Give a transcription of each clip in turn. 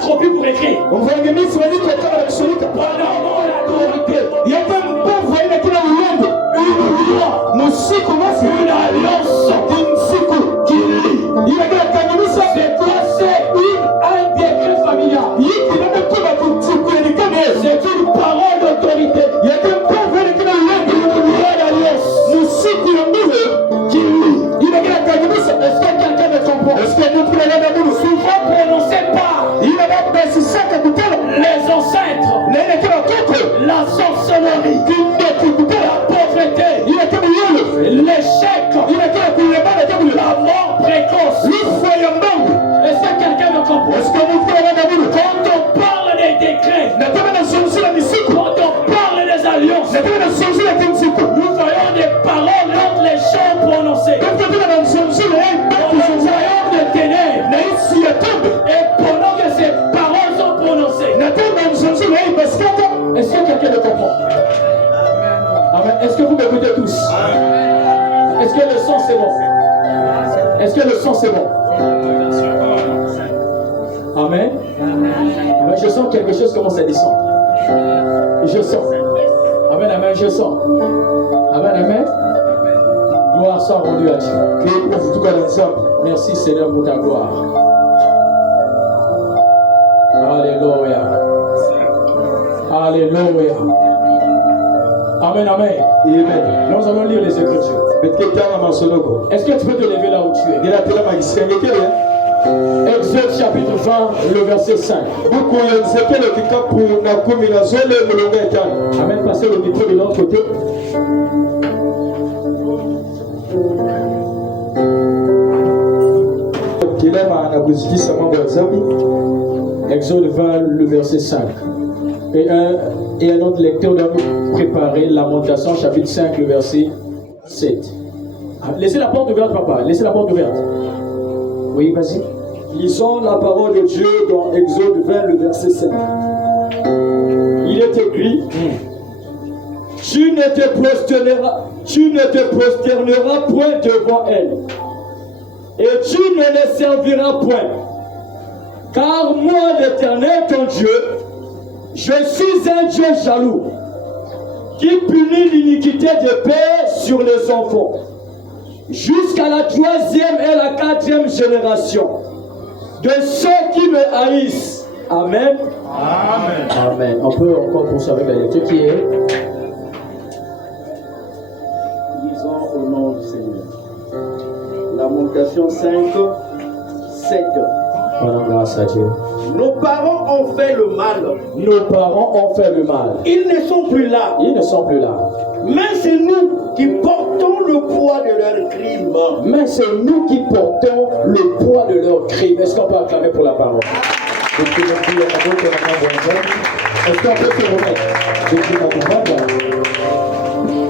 accroupi pour écrire. Pendant l'autorité. Une alliance qui lie. C'est quoi? C'est un décret familial. C'est une parole d'autorité. Une alliance qui lie. Est-ce que quelqu'un me comprend? Souvent prononcé par les ancêtres, la sorcellerie, la pauvreté, l'échec, la mort précoce. Est-ce que quelqu'un me comprend? Quand on parle des décrets, quand on parle des alliances, nous voyons des paroles entre les chants prononcés. Nous voyons des ténèbres. Et pendant que ces paroles sont prononcées, est-ce que quelqu'un me comprend? Amen. Est-ce que vous m'écoutez tous? Est-ce que le son c'est bon? Est-ce que le son c'est bon? Amen. Amen. Je sens quelque chose commence à descendre. Je sens. Amen, amen, je sens. Amen, amen. Gloire soit rendue à Dieu. Merci Seigneur pour ta gloire. Alléluia. Alléluia. Amen, amen. Nous allons lire les Écritures. Est-ce que tu peux te lever là où tu es? Exode chapitre 20, le verset 5. Amen, passez le micro de l'autre côté. Exode 20, le verset 5. Et un autre lecteur doit nous préparer Lamentation chapitre 5, le verset 7. Laissez la porte ouverte, papa. Laissez la porte ouverte. Oui, vas-y. Lisons la parole de Dieu dans Exode 20, le verset 5. Il est écrit, tu ne te prosterneras point devant elle, et tu ne les serviras point. Car moi, l'Éternel, ton Dieu, je suis un Dieu jaloux, qui punit l'iniquité des pères sur les enfants, jusqu'à la 3e et la 4e génération de ceux qui me haïssent. Amen. Amen. Amen. On peut encore poursuivre avec la lecture qui est. Lisons au nom du Seigneur. Lamentation 5, 7. Rendons grâce à Dieu. Nos parents ont fait le mal. Nos parents ont fait le mal. Ils ne sont plus là. Ils ne sont plus là. Mais c'est nous qui portons le poids de leurs crimes. Mais c'est nous qui portons le poids de leurs crimes. Est-ce qu'on peut acclamer pour la parole? Est-ce qu'on peut se remettre?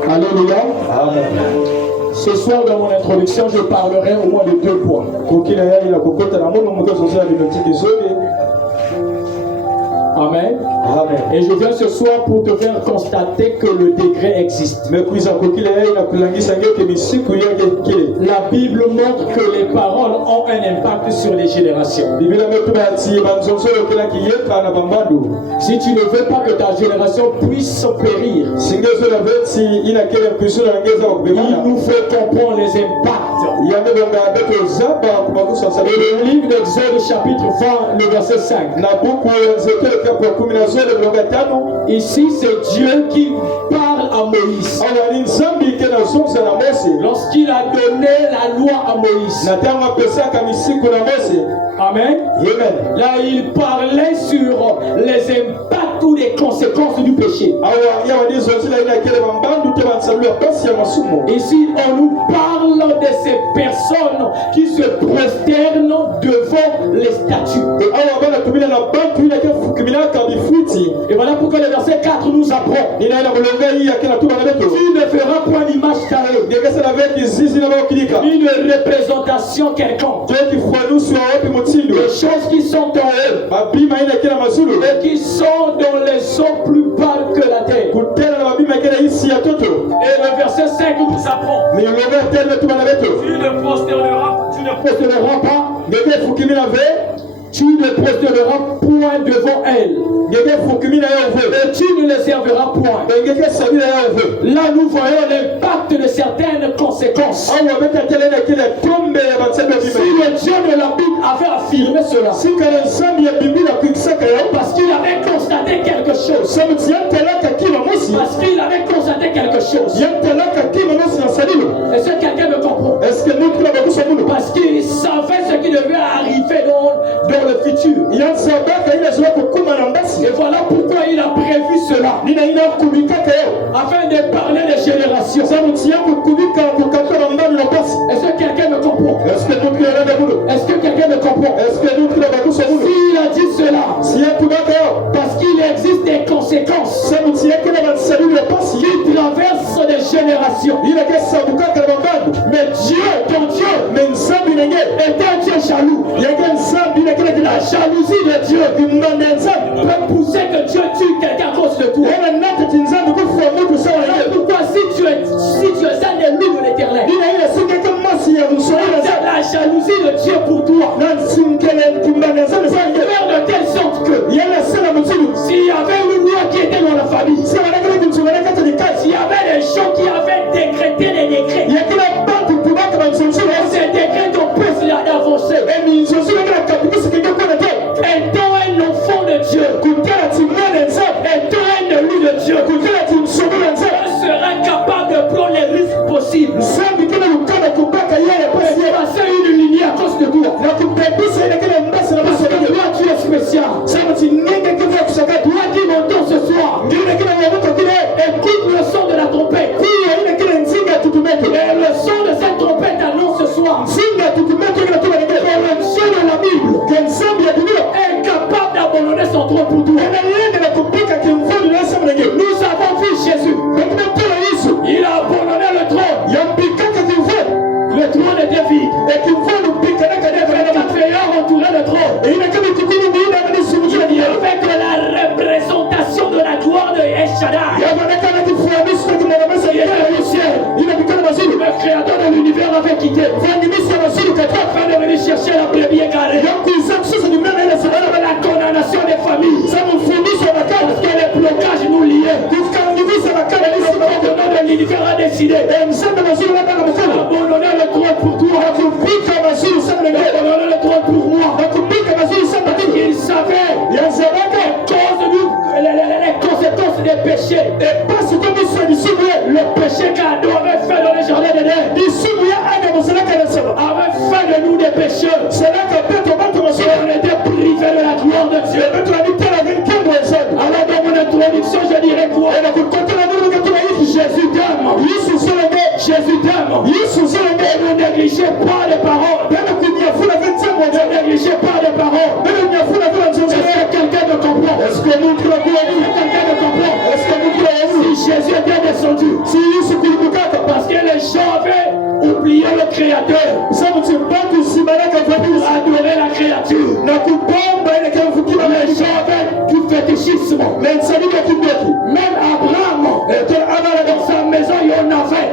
Alléluia. Amen. Ce soir, dans mon introduction, je parlerai au moins de 2 points. Amen. Amen. Et je viens ce soir pour te faire constater que le décret existe. La Bible montre que les paroles ont un impact sur les générations. Si tu ne veux pas que ta génération puisse périr, il nous faut comprendre les impacts. Le livre d'Exode chapitre 20, le verset 5. Ici, c'est Dieu qui parle à Moïse. Lorsqu'il a donné la loi à Moïse. Amen. Là, il parlait sur les impacts ou les conséquences du péché. Ici, on nous parle de ces personnes qui se prosternent devant les statues. Et voilà pourquoi le verset 4 nous apprend. Tu ne feras point d'image carrée, ni de représentation quelconque. Les choses qui sont en eux et qui sont dans les eaux plus bas que la terre. Et le verset 5 nous apprend. Tu ne prosterneras pas tu ne prosterneras point devant elles. Et tu ne les serviras point. Là, nous voyons l'impact de certaines conséquences. Si le Dieu de la Bible avait affirmé cela, parce qu'il avait constaté quelque chose, parce qu'il avait constaté quelque chose. Est-ce que quelqu'un me comprend? Parce qu'il savait ce qui devait arriver dans le futur. Et voilà pourquoi il a prévu cela, afin de parler des générations. Est-ce que quelqu'un me comprend? Est-ce que quelqu'un me comprend? S'il a dit cela, parce qu'il existe des conséquences qui traversent des générations. Mais Dieu, ton Dieu, est un Dieu jaloux. La jalousie de Dieu peut pousser que Dieu tue quelqu'un à cause de toi. Pourquoi si tu es un élu de l'Éternel, la jalousie de Dieu pour toi peut faire de telle sorte que s'il y avait une loi qui était dans la famille, s'il y avait des gens qui avaient décrété des décrets, ces décrets ont pu avancer. Étant un enfant de Dieu, étant un élu de Dieu, on sera capable de prendre les risques possibles. Passer une lignée à cause de toi. Parce que toi tu es spécial. Toi qui m'entends ce soir, écoute le son de la trompette. Et le son de cette trompette annonce ce soir que le Dieu de la Bible est capable d'abandonner son trône pour toi. Nous avons vu Jésus. Il a abandonné le trône. Le trône était vide. Les 24 veilleurs entouraient le trône. Avec la représentation de la gloire de El Shaddai. Le créateur de l'univers avait quitté afin de venir chercher la brebis égarée. La condamnation des familles. Parce que les blocages nous liaient. Le nom de l'univers a décidé d'abandonner le trône pour toi. D'abandonner le trône pour moi. Il savait les conséquences des péchés. Le péché qu'Adam avait fait dans le jardin d'Éden avait fait de nous des pécheurs. On était privés de la gloire de Dieu. Alors dans mon introduction, je dirais quoi? Jésus t'aime. Jésus t'aime. Et ne négligez pas les paroles. Ne négligez pas les paroles. Est-ce que quelqu'un me comprend? Quelqu'un me comprend? Si Jésus était descendu, parce que les gens avaient oublié le Créateur pour adorer la créature, les gens avaient du fétichisme. Même Abraham, dans sa maison, il y en avait.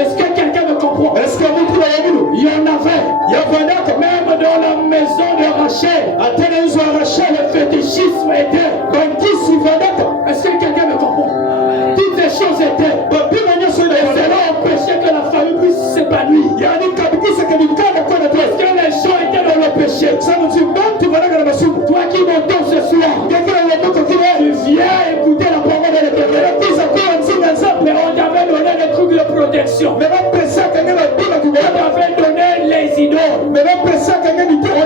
Est-ce que quelqu'un me comprend? Il y en avait. Même dans la maison de Rachel, le fétichisme était. Est-ce que quelqu'un me comprend? Toutes ces choses étaient. Et cela empêchait que la famille puisse s'épanouir. Parce que les gens étaient dans le péché. Toi qui m'entends ce soir, tu viens écouter la parole de l'Éternel. Mais on t'avait donné des trucs de protection. On t'avait donné les idoles. On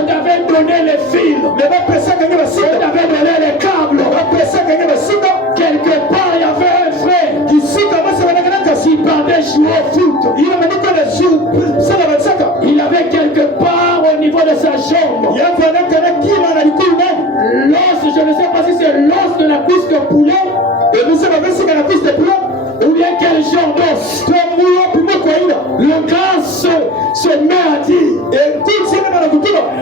t'avait donné les fils. On t'avait donné les câbles. Quelque part, il y avait un frère qui partait jouer au foot. Il avait quelque part au niveau de sa jambe l'os, je ne sais pas si c'est l'os de la cuisse de poulet ou bien quel genre d'os. Le gars se met à dire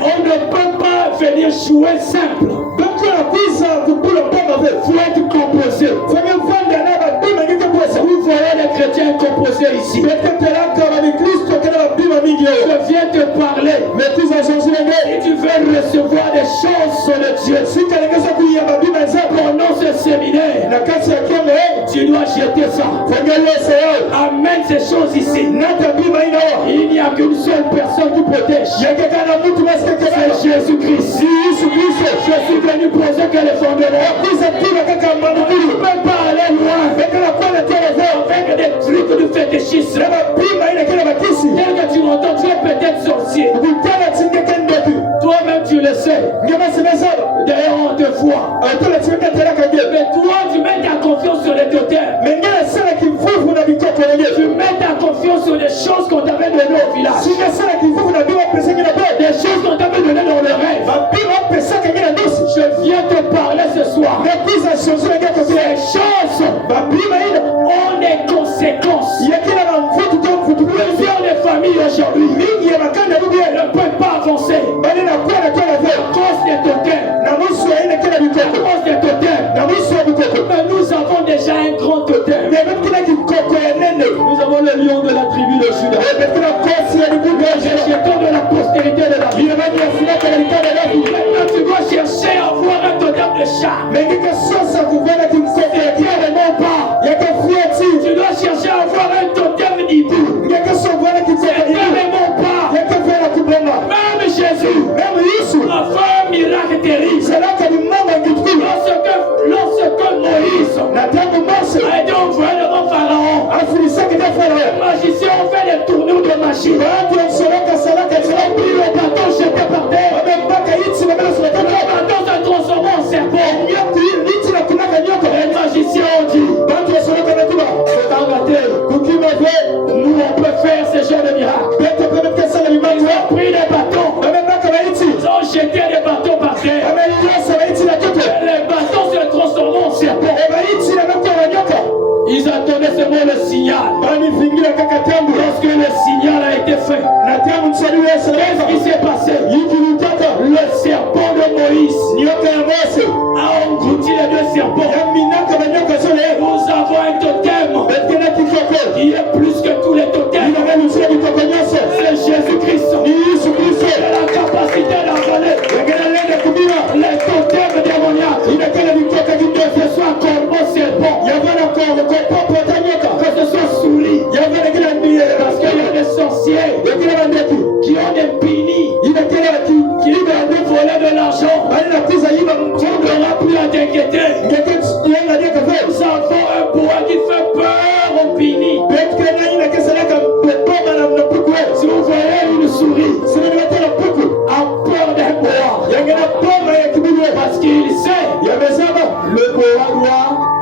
on ne peut pas venir jouer simple. Il faut être composé. Vous voyez les chrétiens composés ici. Je viens te parler arrêtez ça. Amène ces choses ici. Il n'y a qu'une seule personne qui protège. C'est Jésus-Christ. Je suis venu poser que les fondements. Tu ne peux pas aller loin avec des trucs de fétichisme. Tel que tu m'entends, tu es peut-être sorcier. Toi-même tu le sais. D'ailleurs on te voit. Mais toi tu mets ta confiance sur les totems. Tu mets ta confiance sur les choses qu'on t'avait données au village. Des choses qu'on t'avait données dans le rêve. Je viens te parler ce soir. Ces choses ont des conséquences. Plusieurs des familles aujourd'hui ne peuvent pas avancer à cause des totems. Mais nous avons déjà un grand totem. Nous avons le lion de la tribu de Juda. Le jeton de la postérité de la vie. Maintenant tu dois chercher à avoir un totem de chat. C'est clairement pas. Tu dois chercher à avoir un totem d'hibou. C'est clairement pas. Même Jésus a fait un miracle terrible. Lorsque Moïse a été envoyé devant Pharaon, les magiciens ont fait des tournures de magie. Ils ont pris le bâton jeté par terre. Le bâton s'est transformé en serpent. Les magiciens ont dit, c'est arrêté. Nous on peut faire ce genre de miracle. Ils ont pris des bâtons. Ils ont jeté des bâtons par terre. Les bâtons se transforment en serpent. Ils attendaient seulement le signal. Lorsque le signal a été fait, qu'est-ce qui s'est passé? Le serpent de Moïse a englouti les deux serpents. Nous avons un totem qui est plus que tous les totems. C'est Jésus-Christ. Il a la capacité d'avaler les totems démoniaques. Que ce soit corbeau, serpent, que ce soit souris, parce qu'il y a des sorciers qui ont des pinis, qui veulent nous voler de l'argent. Tu n'auras plus à t'inquiéter. Nous avons un bois qui fait peur aux pinis. Si vous voyez une souris, a peur d'un bois, parce qu'il sait le bois doit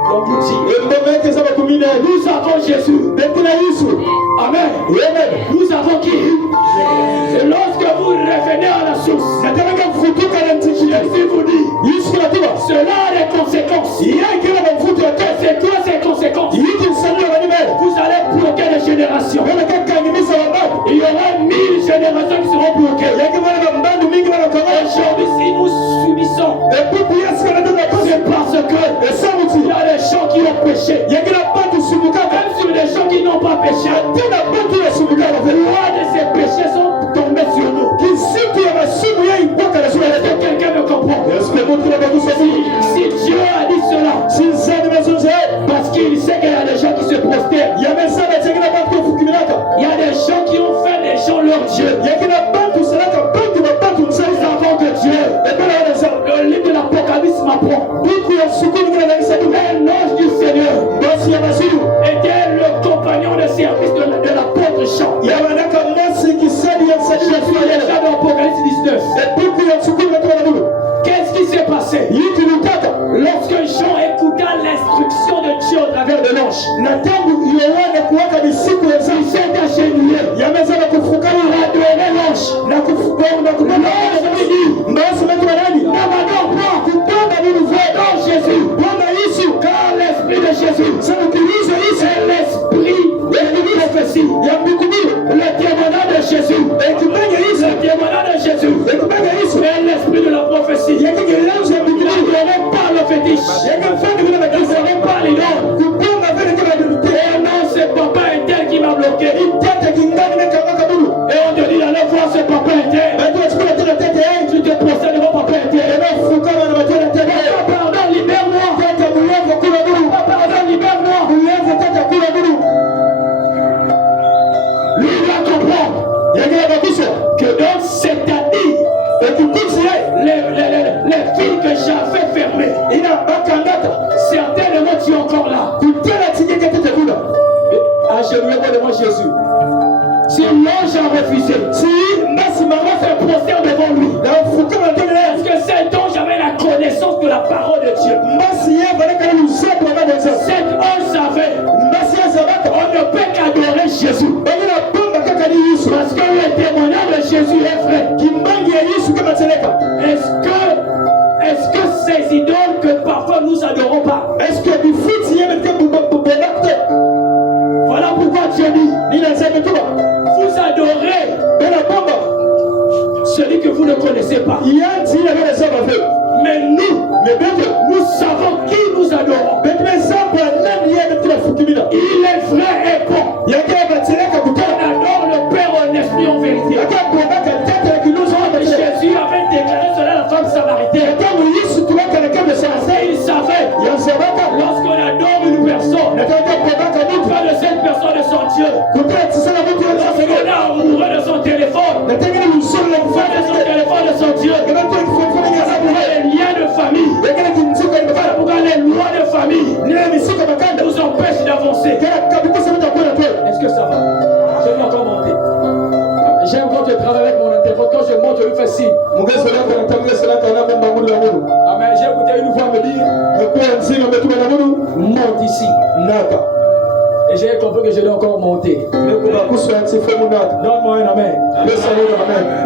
l'engloutir. Nous avons Jésus. Amen. Nous avons qui? Et lorsque vous revenez à la source, Jésus vous dit, cela a des conséquences. C'est quoi ces conséquences? Vous allez bloquer les générations. Il y aura 1000 générations qui seront bloquées. Aujourd'hui, si nous subissons, c'est parce que il y a des gens qui ont péché. Même sur les gens qui n'ont pas péché, les lois de ces péchés sont tombées sur nous. Est-ce que quelqu'un me comprend? Si Dieu a dit cela, parce qu'il sait qu'il y a des gens qui se prosternent. Il y a des gens qui ont fait des gens leur Dieu. Nous savons que Dieu, le livre de l'Apocalypse m'apprend, un ange du Seigneur était le compagnon de service de l'apôtre Jean. Je suis déjà dans l'Apocalypse 19. Qu'est-ce qui s'est passé? Lorsque Jean écouta l'instruction de Dieu au travers de l'ange, il s'est agenouillé. Il a adoré l'ange. L'ange lui dit, n'abandonne pas dans Jésus. Car l'esprit de Jésus, c'est l'esprit de prophétie. Le témoignage de Jésus, c'est l'esprit de la prophétie. Il ne pas le fétiche. Il ne pas l'idole. Oh non, c'est papa intel qui m'a bloqué. Et on te dit d'aller voir ce papa intel. Tu te procèdes devant papa intel. Pardon, libère-moi. Pardon, libère-moi. les filles que j'avais fermées. Certainement tu es encore là. Alléluia, Jésus. Si l'ange a refusé, si maman se prosterne devant lui, est-ce que cet ange avait la connaissance de la parole de Dieu? Cet ange savait, on ne peut qu'adorer Jésus. Parce que le témoignage de Jésus est vrai. Est-ce que ces idoles que parfois nous adorons pas? Voilà pourquoi Dieu dit, vous adorez celui que vous ne connaissez pas. Mais nous savons qui nous adorons. Il est vrai et bon. On adore le Père en esprit en vérité. Jésus avait déclaré cela à la femme samaritaine. Il savait, lorsqu'on adore une personne, on fait de cette personne son Dieu. Lorsqu'on est amoureux de son téléphone, on fait de son téléphone de son Dieu. Voilà pourquoi les liens de famille, voilà pourquoi les lois de famille nous empêchent d'avancer. Est-ce que ça va? Je vais encore monter. J'aime quand je travaille avec mon interprète. Quand je monte, je lui fais signe. Amen. J'ai écouté une fois me dire, monte ici. Et j'ai compris que je dois encore monter. Donne-moi un amen.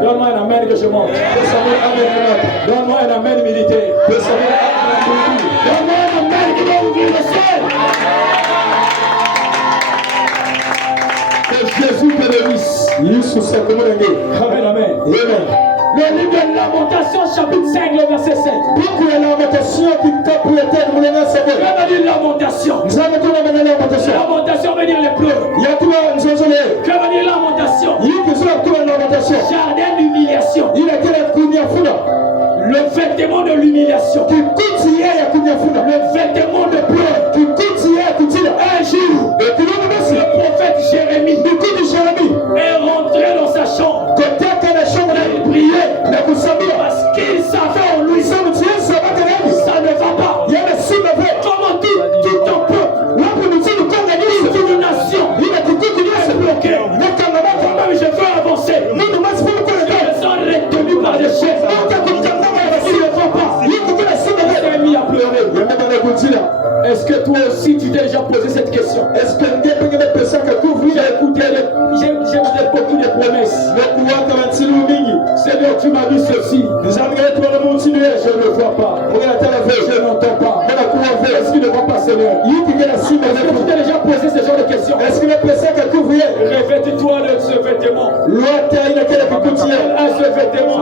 Donne-moi un amen que je monte. Donne-moi un amen militaire. Donne-moi un amen qui va ouvrir le ciel. Que Jésus te bénisse. Amen, amen. Le livre de Lamentation, chapitre 5, le verset 7. Que veut dire lamentation? Lamentation veut dire les pleurs. Que veut dire lamentation? Jardin d'humiliation. Le vêtement de l'humiliation. Le vêtement de pleurs. Un jour, le prophète Jérémie est rentré dans sa chambre. Il priait parce qu'il savait en lui ça ne va pas. Comment tout un peuple, toute une nation est bloquée. Même je veux avancer. Ils sont retenus par des chefs. Ils ne vont pas. Ils s'est mis à pleurer. Est-ce que toi aussi tu t'es déjà posé cette question? Est-ce que j'ai écouté beaucoup de promesses. Seigneur, tu m'as dit ceci. Je ne vois pas. Je n'entends pas. Est-ce qu'il ne va pas, Seigneur? Est-ce que tu t'es déjà posé ce genre de questions? Revêtis-toi de ce vêtement. Ce vêtement.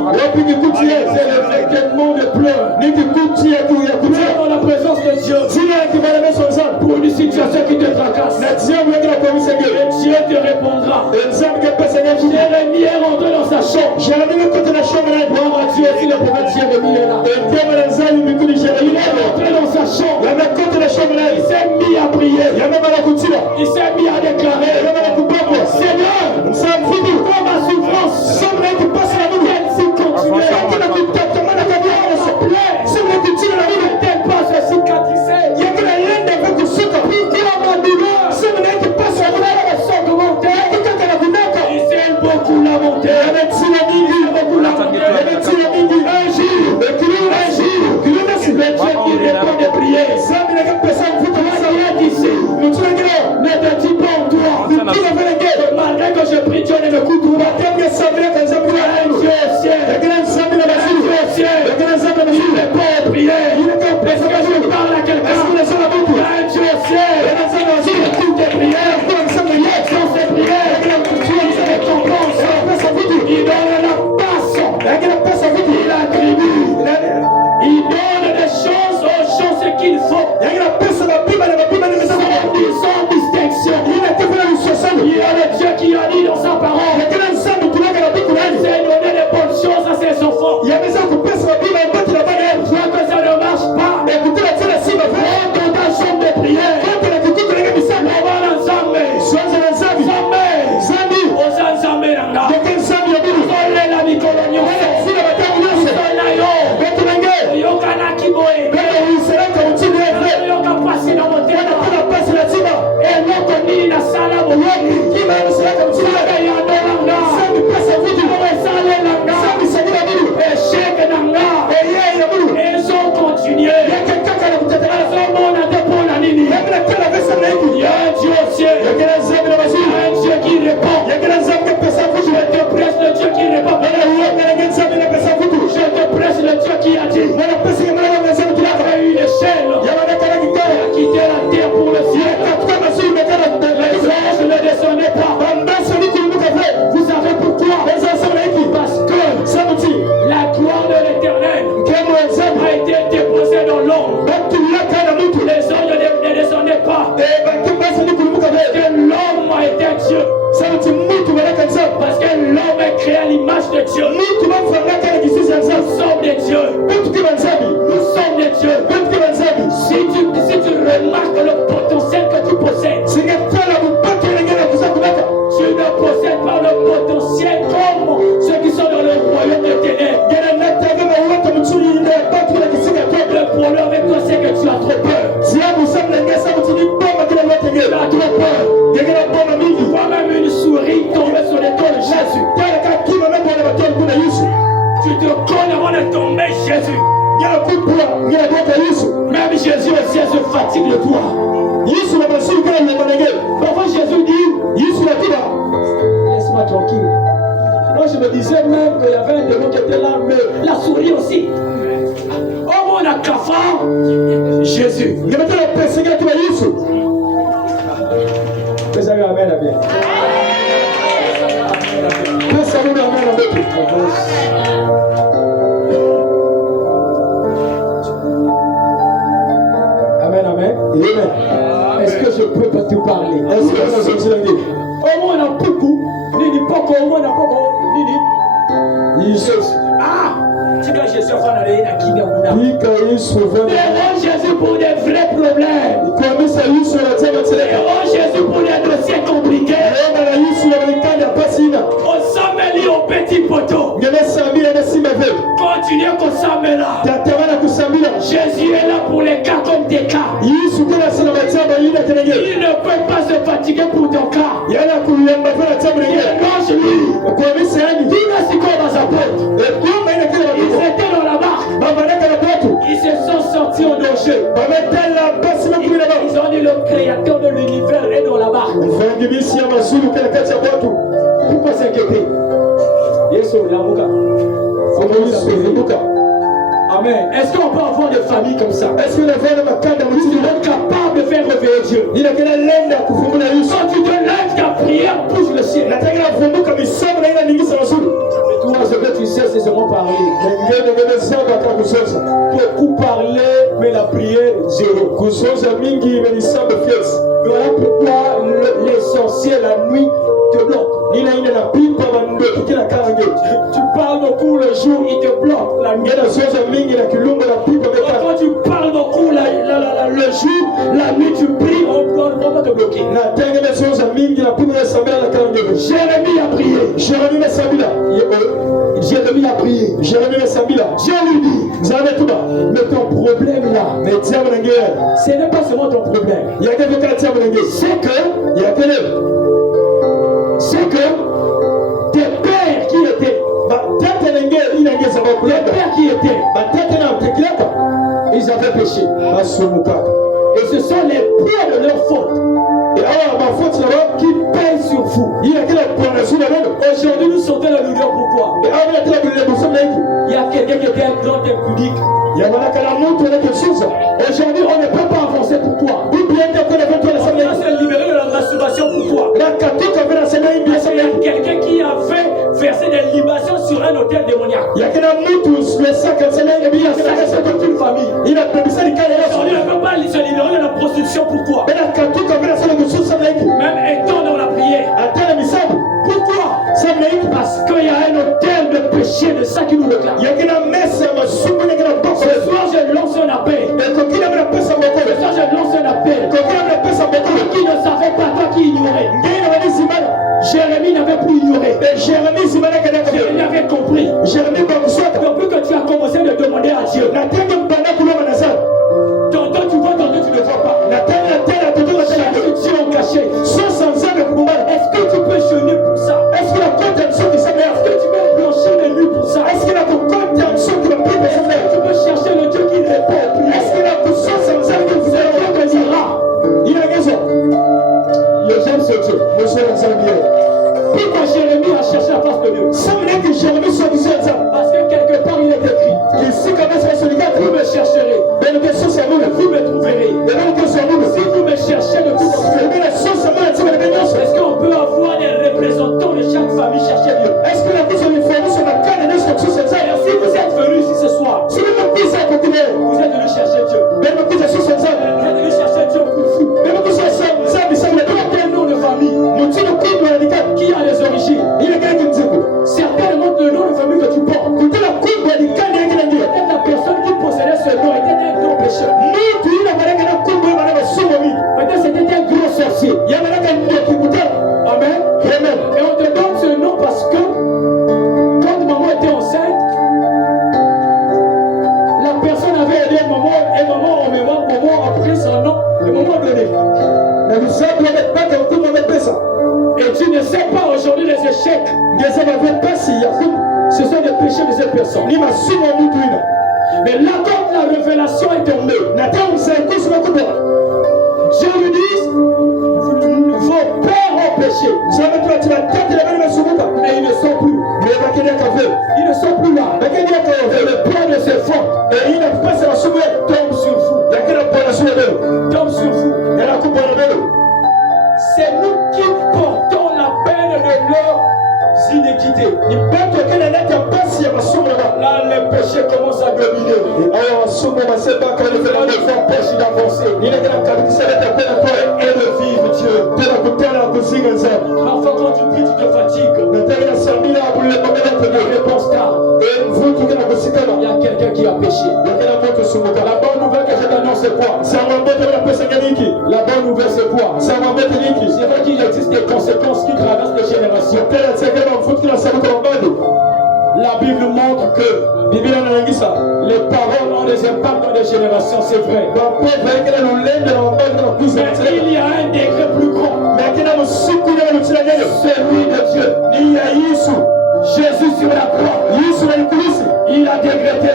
C'est le vêtement de pleurs. Pleure dans la présence de Dieu. Pour une situation qui te tracasse. Et Dieu te répondra. Jérémie est rentré dans sa chambre. Gloire à Dieu, si le prophète Jérémie est là. Il est rentré dans sa chambre. Il s'est mis à prier. Il s'est mis à déclarer, Seigneur, pour ma souffrance, qu'elle s'y continue. Peut-être pas se cicatriser. Il s'est beaucoup lamenté. Un jour, dieux. Nous sommes des dieux. Si tu remarques le potentiel que tu possèdes, tu ne possèdes pas le potentiel comme ceux qui sont dans le royaume des ténèbres. Le problème avec toi, c'est que tu as trop peur. Tu as trop peur. Tu vois même une souris tomber sur les dos de Jésus. Tu te colles avant de tomber, Jésus. Même Jésus aussi se fatigue de toi. Parfois Jésus dit, laisse-moi tranquille. Moi je me disais même qu'il y avait un démon qui était là, mais la souris aussi. Oh mon cafard, Jésus. Fais amen, amen. Amen, amen. Est-ce que je peux pas te parler? Au moins, on a beaucoup. Nini, pas au moins, on a beaucoup. Nini. Ah! Tu dois Jésus faire aller à qui Jésus pour des vrais problèmes. Jésus pour des dossiers compliqués. On s'amélie au petit poteau. Continuez qu'on s'amélie là. Jésus est là pour les cas comme des cas. Il ne peut pas se fatiguer pour ton cas. Il mange lui. Il a si quoi dans sa porte. Ils étaient dans la barque. Ils se sont sortis au danger. Ils ont dit le créateur de l'univers est dans la barque. Pourquoi s'inquiéter? Amen. Est-ce qu'on peut avoir des familles comme ça? Est-ce que les familles sont capables de faire réveiller Dieu? Quand tu te lèves, ta prière bouge le ciel. Mais toi, ce que tu sais, c'est seulement parler. Beaucoup parler, mais la prière, zéro. Voilà pourquoi l'essentiel, la nuit, te bloque. Tu parles beaucoup le jour, il te bloque. La nuit. Quand tu parles beaucoup le jour, la nuit tu pries, on va te bloquer. Jérémie a prié. Jérémie a prié. Dieu lui dit, mais ton problème là, ce n'est pas seulement ton problème. C'est que tes pères qui étaient, ils avaient péché. Et ce sont les poids de leur faute qui pèsent sur vous. Aujourd'hui, nous sortons la lumière. Pourquoi? Il y a quelqu'un qui était un grand impudique. Aujourd'hui, on ne peut pas avancer. Pourquoi? On va se libérer de la masturbation. Pourquoi? Parce qu'il y a quelqu'un qui a fait verser des libations sur un hôtel démoniaque. Il y a ça toute une famille. Aujourd'hui, on ne peut pas se libérer de la prostitution. Pourquoi? Même étant dans la prière. Pourquoi? Parce qu'il y a un hôtel de péché, de ça qui nous réclame. Ce soir, je lance un appel. Ce soir, je lance un appel. Qui ne savait pas, toi qui ignorais. Jérémie n'avait plus ignoré. Jérémie avait compris. Depuis que tu as commencé de demander à Dieu. Tantôt tu vois, tantôt tu ne vois pas. Cherche Dieu en caché. Est-ce que tu peux jeûner pour ça? Est-ce que tu peux blanchir les nuits pour ça? Est-ce que tu peux chercher le Dieu qui répond aux prières? J'aime ce Dieu. Pourquoi Jérémie a cherché la face de Dieu? Parce que quelque part il est écrit. avait aidé maman et maman en mémoire, maman a pris son nom et maman donné. Et tu ne sais pas aujourd'hui les échecs. Ce sont des péchés de cette personne. Mais là, quand la révélation est tombée, Dieu lui dit, vos pères ont péché. Mais ils ne sont plus. Ils ne sont plus là. Et le plan de ses fautes tombe sur vous. Tombe sur vous. C'est nous qui portons la peine de leurs iniquités. Là, les péchés commencent à dominer. Là, ils empêchent d'avancer. Et de vivre Dieu. Parfois, quand tu pries, tu te fatigues. La réponse tarde. Il y a quelqu'un qui a péché. La bonne nouvelle que je t'annonce, c'est quoi? La bonne nouvelle, c'est quoi? C'est vrai qu'il existe des conséquences qui traversent les générations. La Bible montre que les paroles ont des impacts dans les générations, c'est vrai. Mais il y a un degré plus grand. Celui de Dieu. Jésus sur la croix. Il a décrété.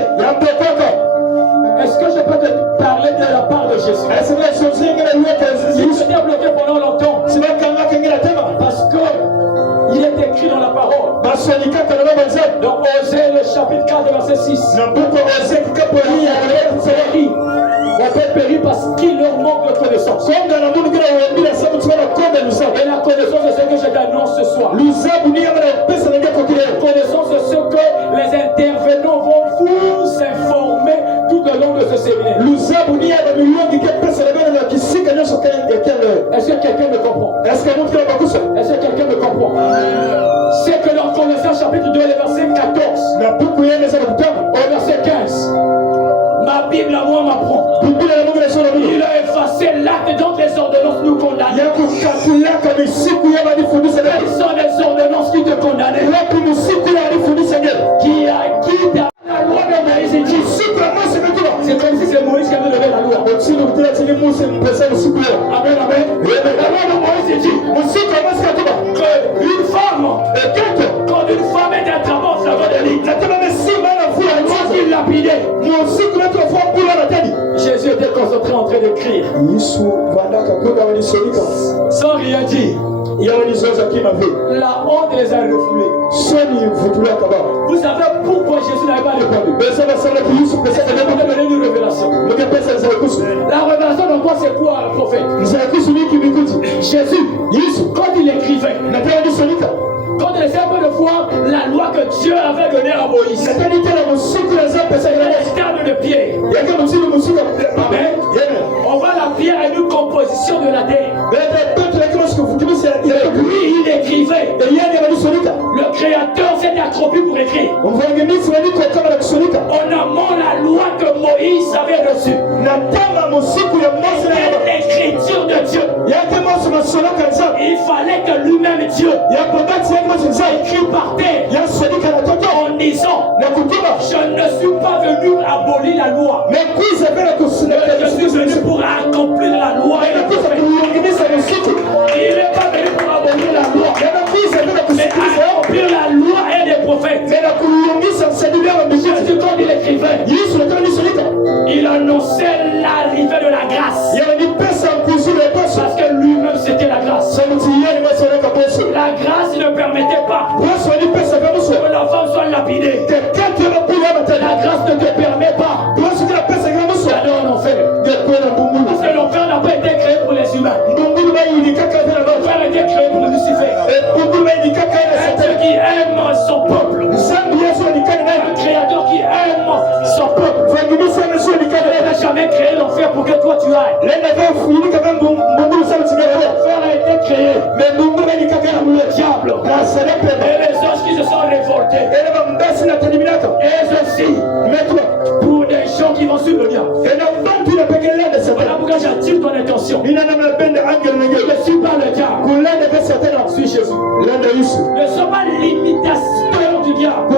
Est-ce que je peux te parler de la part de Jésus? Il s'était bloqué pendant longtemps. Parce que il est écrit dans la parole. Dans Osée le chapitre 4 verset 6. On peut périr parce qu'il leur manque de connaissance. Et la connaissance de ce que je t'annonce ce soir. La connaissance de ce que les intervenants vont vous s'informer tout au long de ce séminaire. Est-ce que quelqu'un me comprend? Est-ce que quelqu'un me comprend? C'est que dans Colossiens chapitre 2, le verset 14 au verset 15, ma Bible à moi m'apprend. Il a effacé l'acte dont les ordonnances nous condamnaient. Quelles sont les ordonnances qui te condamnaient? Qui a quitté la loi de Moïse et dit, c'est comme si c'est Moïse qui avait levé la loi. Amen, amen. La loi de Moïse dit qu'une femme, quand une femme est attrapée en flagrant délit, il lapidait. Jésus était concentré en train d'écrire. Sans rien dire. La honte les a refoulés. Vous savez pourquoi Jésus n'avait pas répondu? C'est pour donner une révélation. La révélation de quoi c'est quoi le prophète? Jésus, quand il écrivait, quand il essayait un peu de voir la loi que Dieu avait donnée à Moïse, les tables de pierre. Amen. On voit la pierre à une composition de la terre. Lui, il écrivait. Le Créateur s'est accroupi pour écrire. En amont la loi que Moïse avait reçue. L'écriture de Dieu. Il fallait que lui-même Dieu écrit par terre en disant, je ne suis pas venu abolir la loi, je suis venu pour accomplir la loi et le prophète. Il n'est pas venu pour abolir la loi, mais accomplir la loi et les prophètes. Jésus, quand il écrivait, il annonçait l'arrivée de la grâce. Parce que lui-même c'était la grâce. La grâce ne permettait pas que la femme soit lapidée. La grâce ne te permet pas d'aller en enfer. Parce que l'enfer n'a pas été créé pour les humains. L'enfer a été créé pour Lucifer. Un Dieu qui aime son peuple. Un créateur qui aime son peuple. Il n'a jamais créé l'enfer pour que toi tu ailles. L'enfer a été créé pour le diable et les anges qui se sont révoltés. Et ceci pour des gens qui vont suivre le diable. Voilà pourquoi j'attire ton attention. Je ne suis pas le diable. Je suis Jésus. Ne sois pas l'imitateur du diable.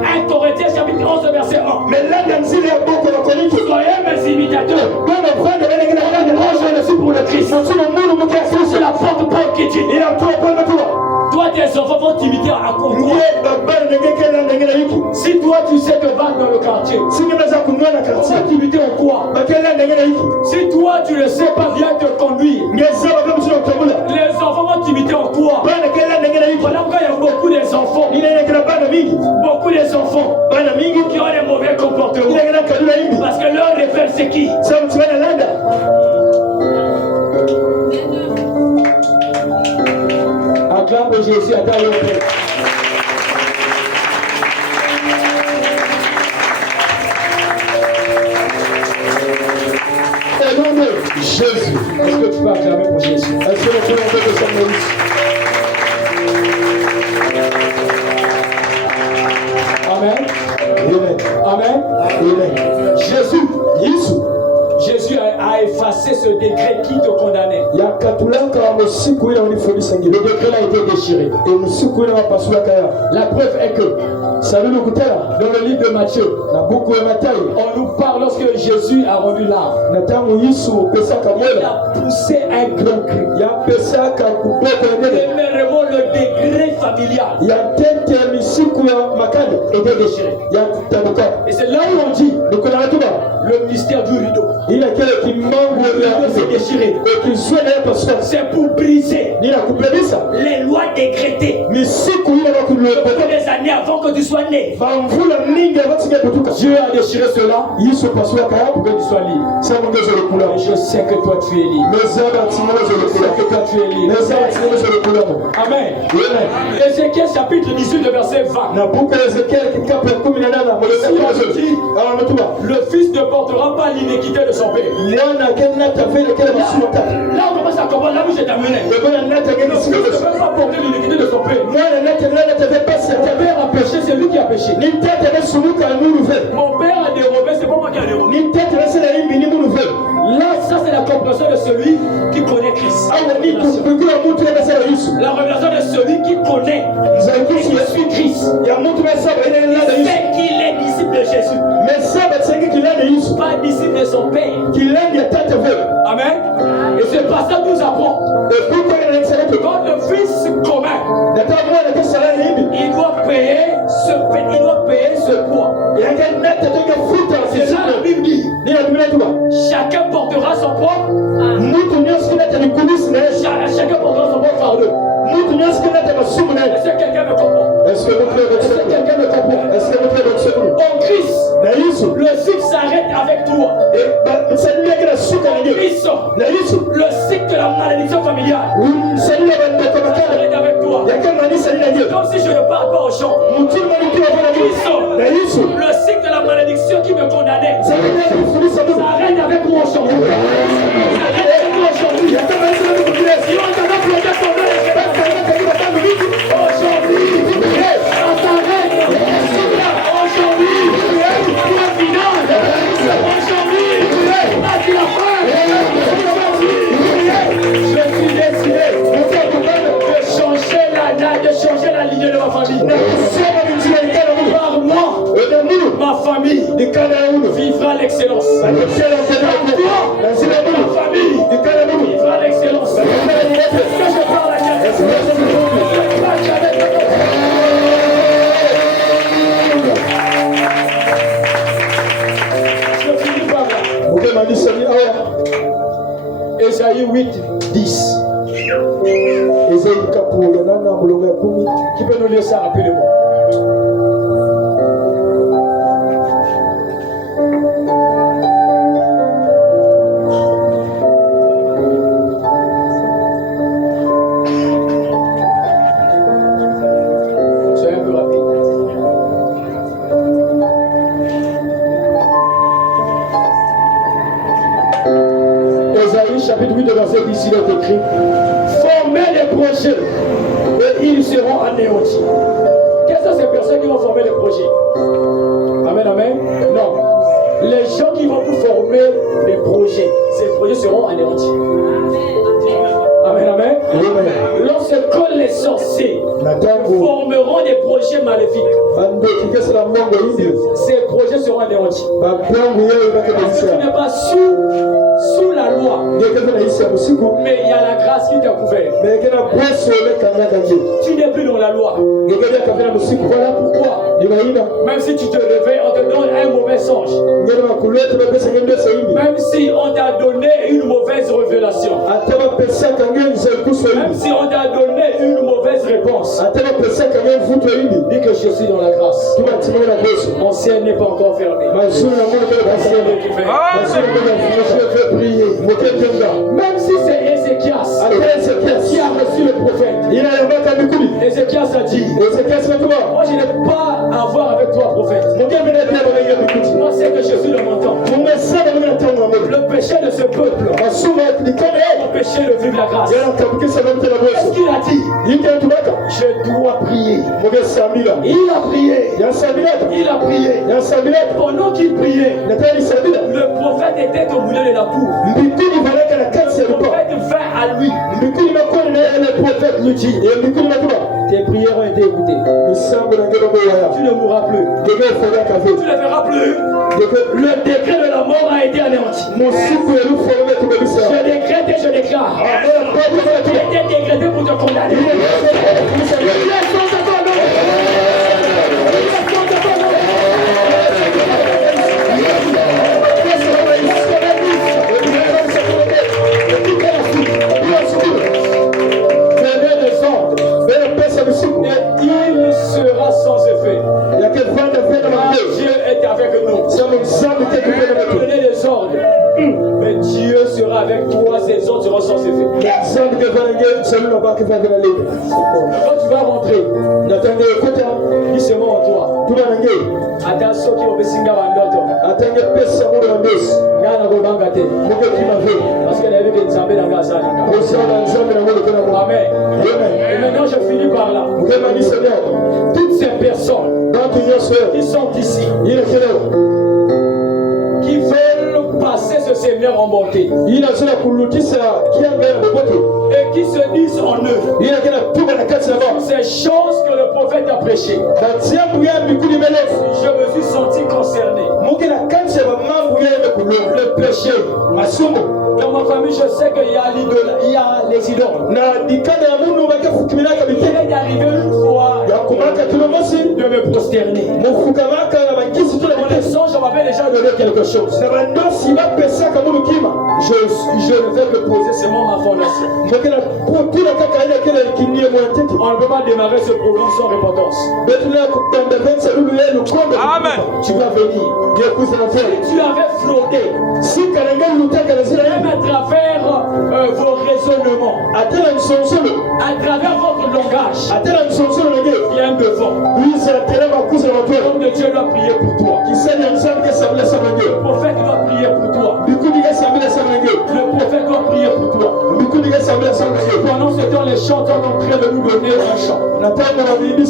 1 Corinthiens chapitre 11 commence au verset 1. Mais là, dans ce lieu, beaucoup de connus. Soyez mes imitateurs. Moi, Je suis pour le Christ. C'est la porte Paul qui dit. Toi, tes enfants vont t'imiter à quoi? Si toi, tu sais te battre dans le quartier, on va t'imiter en quoi? Si toi, tu ne sais pas bien te conduire, les enfants vont t'imiter en quoi? Voilà pourquoi il y a beaucoup des enfants. Beaucoup des enfants qui ont des mauvais comportements. Parce que leur repère, c'est qui? Acclame Jésus à ta repère. Au nom de Jésus. Est-ce que tu peux acclamer pour Jésus? Est-ce que tu peux acclamer pour Saint-Maurice? Amen. Amen. Amen. Amen. Jésus a effacé ce décret qui te condamnait. Le décret a été déchiré. La preuve est que dans le livre de Matthieu, on nous parle lorsque Jésus a rendu l'âme. Il a poussé un grand cri. Premièrement, le degré familial était déchiré. Et c'est là où on dit le mystère du rideau. Le rideau s'est déchiré. C'est pour briser les lois décrétées beaucoup des années avant que tu sois né. Dieu a déchiré cela pour que tu sois libre. Et je sais que toi tu es libre. Je sais que toi tu es libre. Amen. Ézéchiel chapitre 18 verset 20. Le fils ne portera pas l'iniquité de son père. Là on commence à comprendre, là où je t'amenais. Le fils ne peut pas porter l'iniquité de son père. Mon père a péché, c'est lui qui a péché. Mon père a dérobé, c'est pas moi qui a dérobé. Là, ça c'est la compréhension de celui qui connaît Christ. La révélation de celui qui connaît et qui suit Christ. Il sait qu'il est disciple de Jésus. Pas disciple de son père. Amen. Et c'est pas ça que nous apprend. Quand le fils commun, il doit payer ce poids. C'est là la Bible dit. Chacun portera son poids. Chacun portera son poids fardeau. Est-ce que quelqu'un me comprend? Est-ce que quelqu'un me comprend? En Christ, le cycle s'arrête avec toi. En Christ, le cycle de la malédiction familiale s'arrête avec toi. Comme si je ne parle pas aux gens. Christ, le cycle de la malédiction qui me condamnait s'arrête avec moi aujourd'hui. S'arrête avec moi aujourd'hui. Si on t'en a plongé ton nom, aujourd'hui, ça s'arrête. Aujourd'hui, point final. Aujourd'hui, c'est la fin. Je suis décidé de changer la lignée de ma famille. Par moi, ma famille vivra l'excellence. Ma famille vivra l'excellence. Est-ce que je parle à quelqu'un? Je finis par là. Ésaïe 8, 10. Qui peut nous lire ça rapidement? Soyez un peu rapide. Ésaïe chapitre 8 verset 10, il est écrit: formez les projets et ils seront anéantis. Quelles sont ces personnes qui vont former les projets? Amen, amen. Non. Les gens qui vont vous former des projets, ces projets seront anéantis. Amen, amen. Amen. Lorsque les sorciers Natangu formeront des projets maléfiques, bando kikesela mongo hindi ces projets seront anéantis. bapangu yeye Parce que tu bakabisa n'es pas sous la loi, ngeke na isi ya musiku mais il y a la grâce qui t'a couvert. meke na bweso le kanga kanje Tu n'es plus dans la loi. ngeke ya kafina musiku Voilà pourquoi, ibaina même si tu te réveilles, on te donne un mauvais songe. ngeke bakulete bapesa ngende sayini Même si on t'a donné une mauvaise révélation. ate bapesa kange nzekuso Même yini si on t'a donné une mauvaise réponse. ate bapesa kange mvuto yini Dis que je suis dans la grâce. tubatimana na bweso Mon ciel n'est pas encore fermé. mazuri na mungu kele Mon ciel basema est ouvert. mazuri kele basema je fais prier moketenga Même si c'est Ézéchias ate Ezekias qui a reçu le prophète, ina yamaka mikuli Ézéchias a dit, Ezekias matuba moi je n'ai pas à voir avec toi prophète. mugeme na pia bamenga mikuli Moi c'est que je suis dans mon temps. tumesema mimi natangu amuru Le péché de ce peuple masuma yatikane empêchait de vivre la grâce. yana tabukisa na mtela Qu'est-ce bweso qu'il a dit? yike tubaka Je dois prier. muge samila Il a prié. ya samila Il a prié. ya samila Pendant qu'il priait, natani samila le prophète était au bout de la cour. mbikuni balaka na kasi ya Le lupa prophète vint à lui. mbikuni makoni na yana prophète lui dit et mbikuni matuba Tes prières ont été écoutées. misambo na ngelo boya Tu ne mourras plus. ngeke foga kafe Tu ne verras plus. ngeke Le décret de la mort a été anéanti. musiku ya luforme tubebisa Je décrète et je déclare. amana papa na Tu tuba a été décrété pour te condamner. Venez des ordres. bela pesa musiku Et il sera sans effet. yake vanda vena Car mabeo Dieu est avec nous. sama msambi teke vena mabeo Venez des ordres. Mais Dieu sera avec toi, ces ordres seront sans effet. msambi ke vana nge saluna bake vana vena lebe Quand tu vas rentrer, natange kota dis seulement en toi. tuba na nge Ata soki obesinga bandoto. atange pesa mulu na mbesi Nga na kobanga te. muge kima ve Parce que la vie de Nzambe na nga asalaka. osala nzambe na mulu kena mulu Amen. Et amen maintenant je finis par là. muge manisa leo Toutes ces personnes bantu nyonso qui sont ici, yina keleo qui veulent passer ce séminaire en bonté yina zona kulutisa kianga ya boboto et qui se disent en eux yina kena tuba na kati na ba ces choses que le prophète a prêchées, batiambu ya mikuli melefu je me suis senti concerné. muge na kati ya bamambu ya mekulo Le péché. masumu Dans ma famille, je sais qu'il y a l'idole, il y a les idoles. na dikana ya mundu bakefukimilaka Il bitene est arrivé une fois yakumaka kilo mosi de me prosterner. mufukamaka na bakisi tula Dans les bitene songes, on m'avait déjà donné quelque chose. na bandosi bapesaka mulu kima Je ne vais que poser seulement ma fondation. mokela tula kaka ina kele kinie mwanteti On ne peut pas démarrer ce programme sans repentance. betula kutanda vensa lulu ya lukombe Amen. Tu vas venir. ngekuza na tele Tu avais fraudé, sika na ngeli lutaka na zila même yami à travers vos raisonnements, atela misonsolo à travers votre langage, atela misonsolo na nge bien devant. kuiza atela bakuza na matwela L'homme de Dieu doit prier pour toi. kisani ya nzambe kesambila sama nge Le prophète doit prier pour toi. bikuni kesambila sama nge Le prophète doit prier pour toi. bikuni kesambila sama nge Pendant ce temps, les chants sont en train de nous donner un chant. natanga babibisa